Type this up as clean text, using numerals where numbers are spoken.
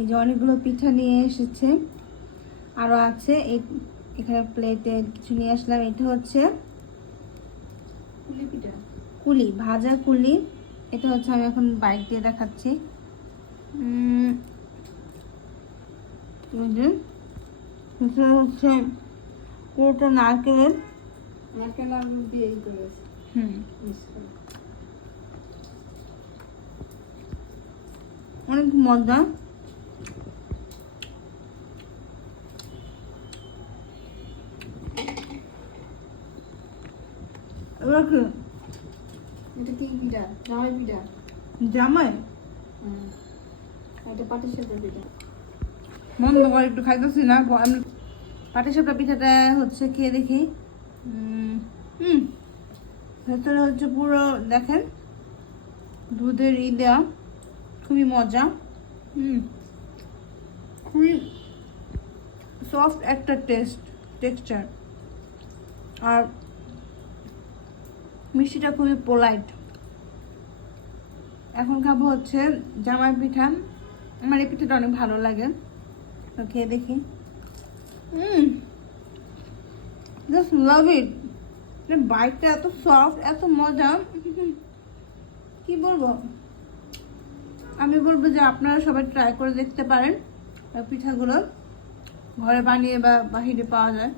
এই যে অনেকগুলো পিঠা নিয়ে এসেছে, আরও আছে। এখানে প্লেটে কিছু নিয়ে আসলাম। এটা হচ্ছে কুলি পিঠা, কুলি, ভাজা কুলি। এটা হচ্ছে আমি এখন বাইক দিয়ে দেখাচ্ছি। এটা হচ্ছে পুরোটা নারকেলের। নারকেল আলু দিয়ে ই করেছে। অনেক মজা। এবার কি এটা কি পিঠা? জামাই পিঠা। জামাই এটা পাটিসাপটা পিঠা। মন করে একটু খাইতেছি না, আমি পাটিসাপটা পিঠাটা হচ্ছে খেয়ে দেখি। ভেতরে হচ্ছে পুরো দেখেন দুধের দেওয়া, খুবই মজা। খুবই সফট একটা টেক্সচার, আর মিষ্টিটা খুবই পোলাইট। এখন খাবো হচ্ছে জামাই পিঠা। আমার এই পিঠাটা অনেক ভালো লাগে, তো খেয়ে দেখি। জাস্ট লাভ ইট। বাইকটা এত সফট, এত মজা, কি বলবো। আমি বলবো যে আপনারা সবাই ট্রাই করে দেখতে পারেন। পিঠাগুলো ঘরে বানিয়ে বা বাহিরে পাওয়া যায়।